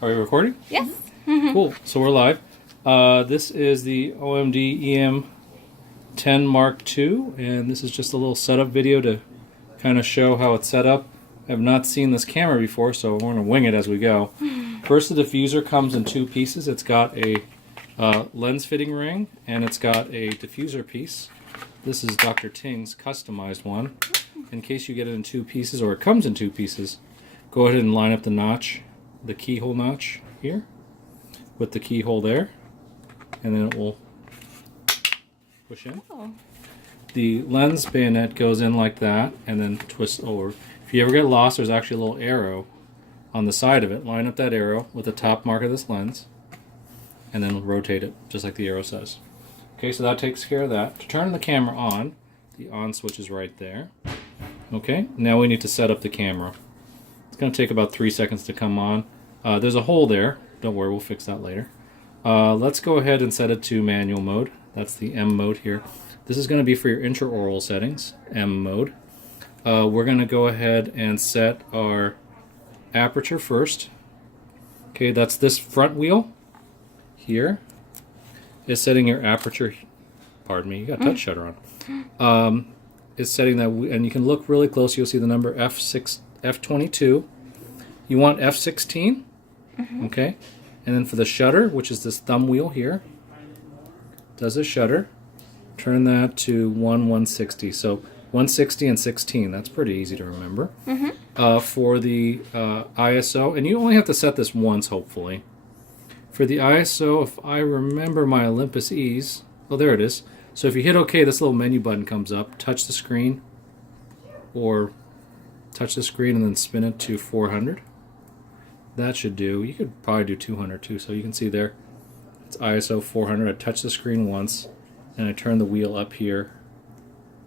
Are we recording? Yes. Cool. So we're live. This is the OM-D EM10 Mark II, and this is just a little setup video to kind of show how it's set up. I have not seen this camera before, so we're going to wing it as we go. First, the diffuser comes in two pieces. It's got a lens fitting ring, and it's got a diffuser piece. This is Dr. Ting's customized one. In case you get it in two pieces, or it comes in two pieces, go ahead and line up the notch, the keyhole notch here, with the keyhole there, and then it will push in. Oh. The lens bayonet goes in like that, and then twists over. If you ever get lost, there's actually a little arrow on the side of it. Line up that arrow with the top mark of this lens, and then rotate it, just like the arrow says. Okay, so that takes care of that. To turn the camera on, the on switch is right there. Okay, now we need to set up the camera. It's going to take about 3 seconds to come on. There's a hole there. Don't worry, we'll fix that later. Let's go ahead and set it to manual mode. That's the M mode here. This is going to be for your intraoral settings, M mode. We're going to go ahead and set our aperture first. Okay, that's this front wheel here is setting your aperture. Pardon me, you got touch shutter on. Is setting that, and you can look really close. You'll see the number F22. You want F16, okay? And then for the shutter, which is this thumb wheel here, does a shutter. Turn that to 1/160. So 160 and 16. That's pretty easy to remember. For the ISO, and you only have to set this once, hopefully. For the ISO, if I remember my Olympus E's, oh, there it is. So if you hit OK, this little menu button comes up. Touch the screen, or touch the screen and then spin it to 400. That should do. You could probably do 200 too. So you can see there, it's ISO 400. I touch the screen once, and I turn the wheel up here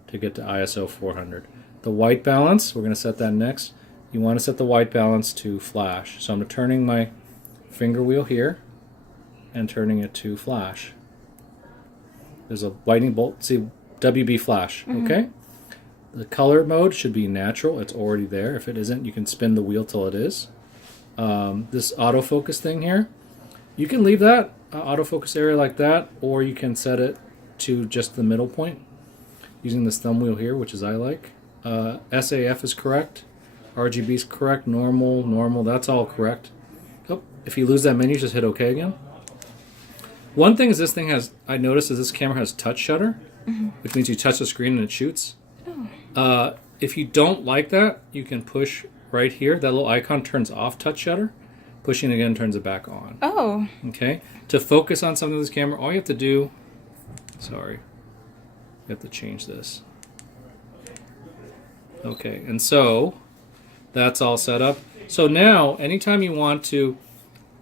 to get to ISO 400. The white balance, we're going to set that next. You want to set the white balance to flash. So I'm turning my finger wheel here and turning it to flash. There's a lightning bolt. See, WB flash. Okay. The color mode should be natural. It's already there. If it isn't, you can spin the wheel till it is. This autofocus thing here, you can leave that autofocus area like that, or you can set it to just the middle point using this thumb wheel here, which is I like. SAF is correct. RGB is correct. Normal. That's all correct. Oh, if you lose that menu, just hit OK again. One thing is this thing has, I noticed, is this camera has touch shutter, which means you touch the screen and it shoots. If you don't like that, you can push right here. That little icon turns off touch shutter. Pushing it again turns it back on. Oh. Okay. To focus on something with this camera, all you have to do, sorry, you have to change this. Okay, and so that's all set up. So now, anytime you want to,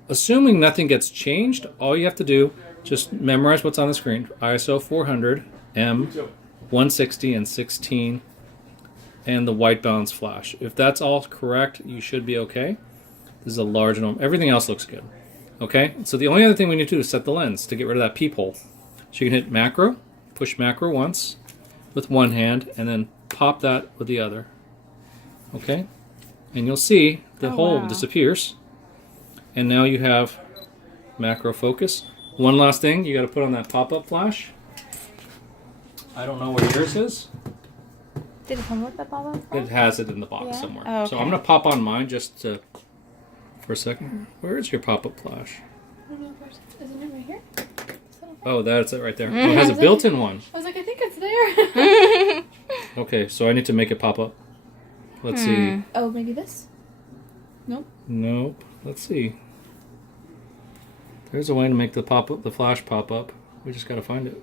assuming nothing gets changed, all you have to do, just memorize what's on the screen. ISO 400, M, 160, and 16, and the white balance flash. If that's all correct, you should be okay. This is a large number. Everything else looks good. Okay, so the only other thing we need to do is set the lens to get rid of that peephole. So you can hit macro, push macro once with one hand, and then pop that with the other. Okay, and you'll see the hole disappears. And now you have macro focus. One last thing, you got to put on that pop-up flash. I don't know where yours is. Did it come with the pop-up flash? It has it in the box somewhere. Oh, okay. So I'm going to pop on mine just to, for a second. Where is your pop-up flash? I don't know, isn't it right here? Oh, that's it right there. Oh, it has a built-in one. I was like, I think it's there. Okay, so I need to make it pop up. Let's see. Oh, maybe this? Nope. Nope. Let's see. There's a way to make the flash pop up. We just got to find it.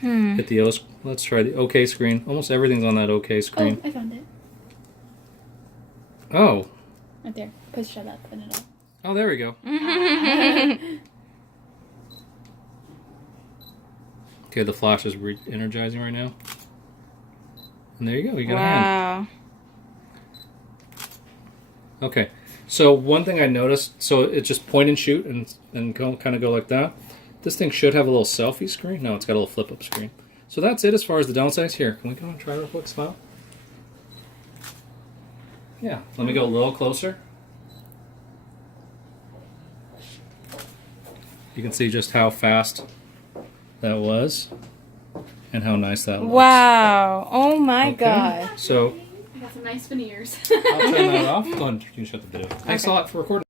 Hit the O. Let's try the OK screen. Almost everything's on that OK screen. Oh, I found it. Oh. Right there. Push that up and it up. Oh, there we go. Okay, the flash is re-energizing right now. And there you go. You got a hand. Okay. So one thing I noticed, so it's just point and shoot and kind of go like that. This thing should have a little selfie screen. No, it's got a little flip-up screen. So that's it as far as the downsides. Here, can we go and try real quick, smile? Yeah, let me go a little closer. you can see just how fast that was and how nice that looks. Wow. Oh my Okay. God. So I got some nice veneers. I'll turn that off. Go ahead, you can shut the video. Thanks a Okay. lot for recording.